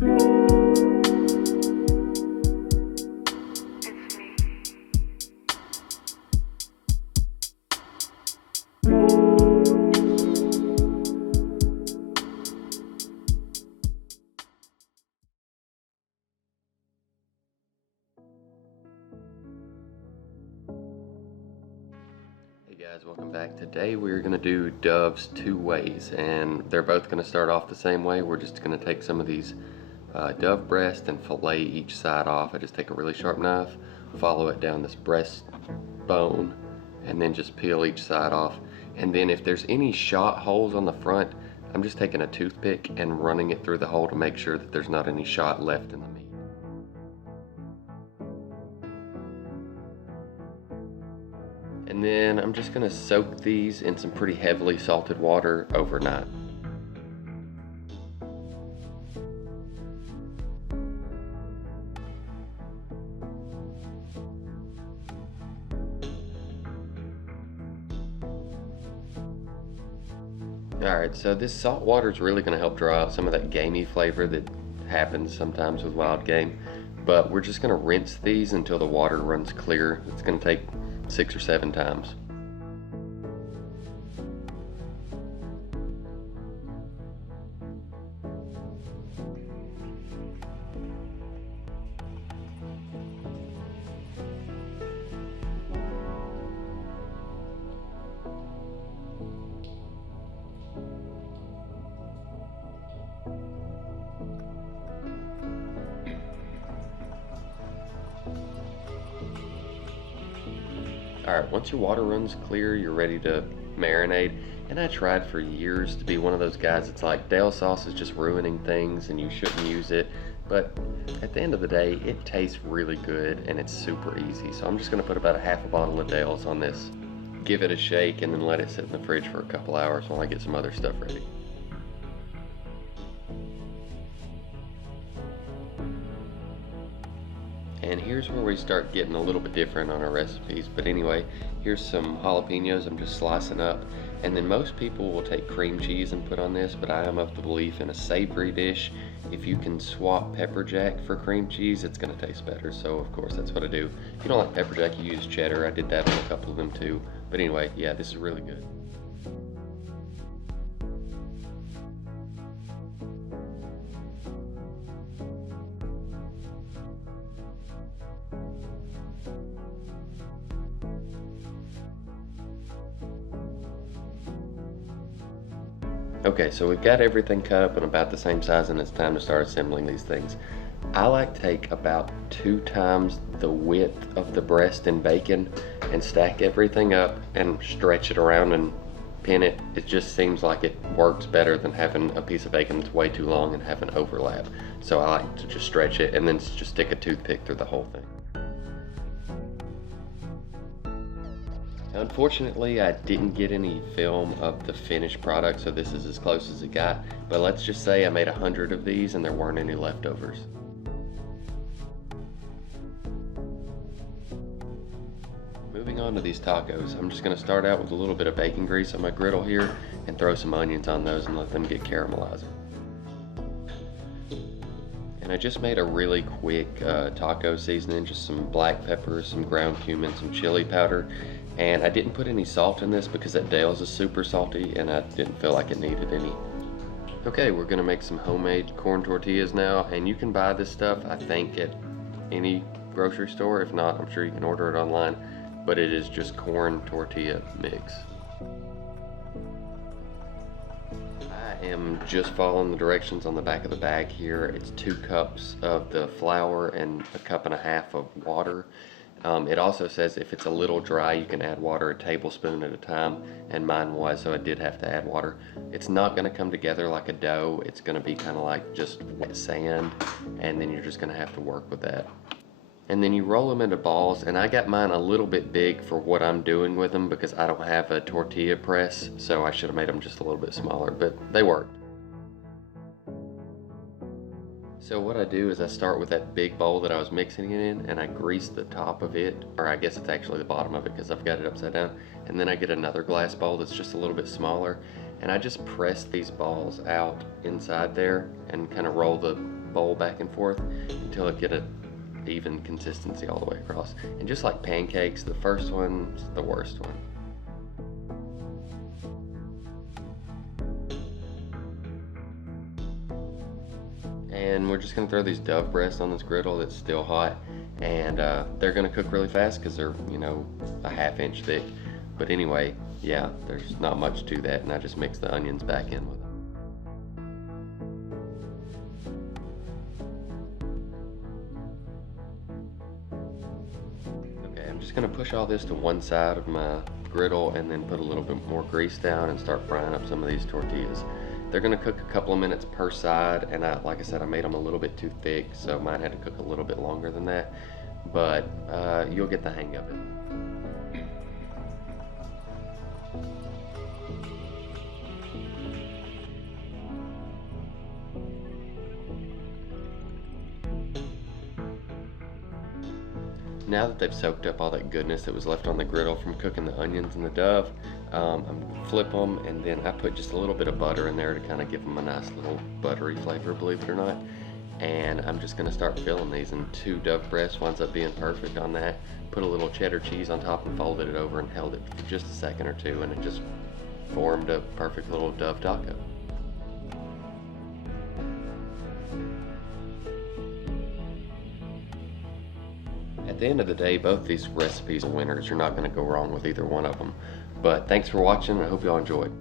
Guys, welcome back. Today we're going to do doves two ways, and they're both going to start off the same way. We're just going to take some of these dove breast and fillet each side off. I just take a really sharp knife, follow it down this breast bone, and then just peel each side off. And then if there's any shot holes on the front, I'm just taking a toothpick and running it through the hole to make sure that there's not any shot left in the meat. And then I'm just going to soak these in some pretty heavily salted water overnight. Alright, so this salt water is really going to help draw out some of that gamey flavor that happens sometimes with wild game. But we're just going to rinse these until the water runs clear. It's going to take 6 or 7 times. Alright, once your water runs clear, you're ready to marinate. And I tried for years to be one of those guys that's like, Dale sauce is just ruining things and you shouldn't use it. But at the end of the day, it tastes really good and it's super easy. So I'm just going to put about a half a bottle of Dale's on this. Give it a shake and then let it sit in the fridge for a couple hours while I get some other stuff ready. And here's where we start getting a little bit different on our recipes. But anyway, here's some jalapenos I'm just slicing up. And then most people will take cream cheese and put on this, but I am of the belief in a savory dish, if you can swap pepper jack for cream cheese, it's going to taste better. So of course that's what I do. If you don't like pepper jack, you use cheddar. I did that on a couple of them too. But anyway, yeah, this is really good. Okay, so we've got everything cut up in about the same size and it's time to start assembling these things. I like to take about 2 times the width of the breast and bacon and stack everything up and stretch it around and pin it. It just seems like it works better than having a piece of bacon that's way too long and having overlap. So I like to just stretch it and then just stick a toothpick through the whole thing. Unfortunately, I didn't get any film of the finished product, so this is as close as it got. But let's just say I made 100 of these and there weren't any leftovers. Moving on to these tacos, I'm just going to start out with a little bit of bacon grease on my griddle here and throw some onions on those and let them get caramelized. And I just made a really quick taco seasoning, just some black pepper, some ground cumin, some chili powder. And I didn't put any salt in this because that Dale's is super salty and I didn't feel like it needed any. Okay, we're gonna make some homemade corn tortillas now, and you can buy this stuff, I think, at any grocery store. If not, I'm sure you can order it online, but it is just corn tortilla mix. I am just following the directions on the back of the bag here. It's 2 cups of the flour and a cup and a half of water. It also says if it's a little dry, you can add water a tablespoon at a time, and mine was, so I did have to add water. It's not going to come together like a dough. It's going to be kind of like just wet sand, and then you're just going to have to work with that. And then you roll them into balls, and I got mine a little bit big for what I'm doing with them because I don't have a tortilla press, so I should have made them just a little bit smaller, but they worked. So what I do is I start with that big bowl that I was mixing it in, and I grease the top of it, or I guess it's actually the bottom of it because I've got it upside down, and then I get another glass bowl that's just a little bit smaller, and I just press these balls out inside there and kind of roll the bowl back and forth until I get a even consistency all the way across. And just like pancakes, the first one's the worst one. And we're just gonna throw these dove breasts on this griddle that's still hot, and they're gonna cook really fast because they're, you know, a ½ inch thick. But anyway, yeah, there's not much to that, and I just mix the onions back in with them. Okay, I'm just gonna push all this to one side of my griddle and then put a little bit more grease down and start frying up some of these tortillas. They're gonna cook a couple of minutes per side, and like I said, I made them a little bit too thick, so mine had to cook a little bit longer than that, but you'll get the hang of it. Now that they've soaked up all that goodness that was left on the griddle from cooking the onions and the dove, I'm gonna flip them, and then I put just a little bit of butter in there to kind of give them a nice little buttery flavor, believe it or not. And I'm just gonna start filling these, and 2 dove breasts winds up being perfect on that. Put a little cheddar cheese on top and folded it over and held it for just a second or two, and it just formed a perfect little dove taco. At the end of the day, both these recipes are winners. You're not going to go wrong with either one of them. But thanks for watching. I hope y'all enjoyed.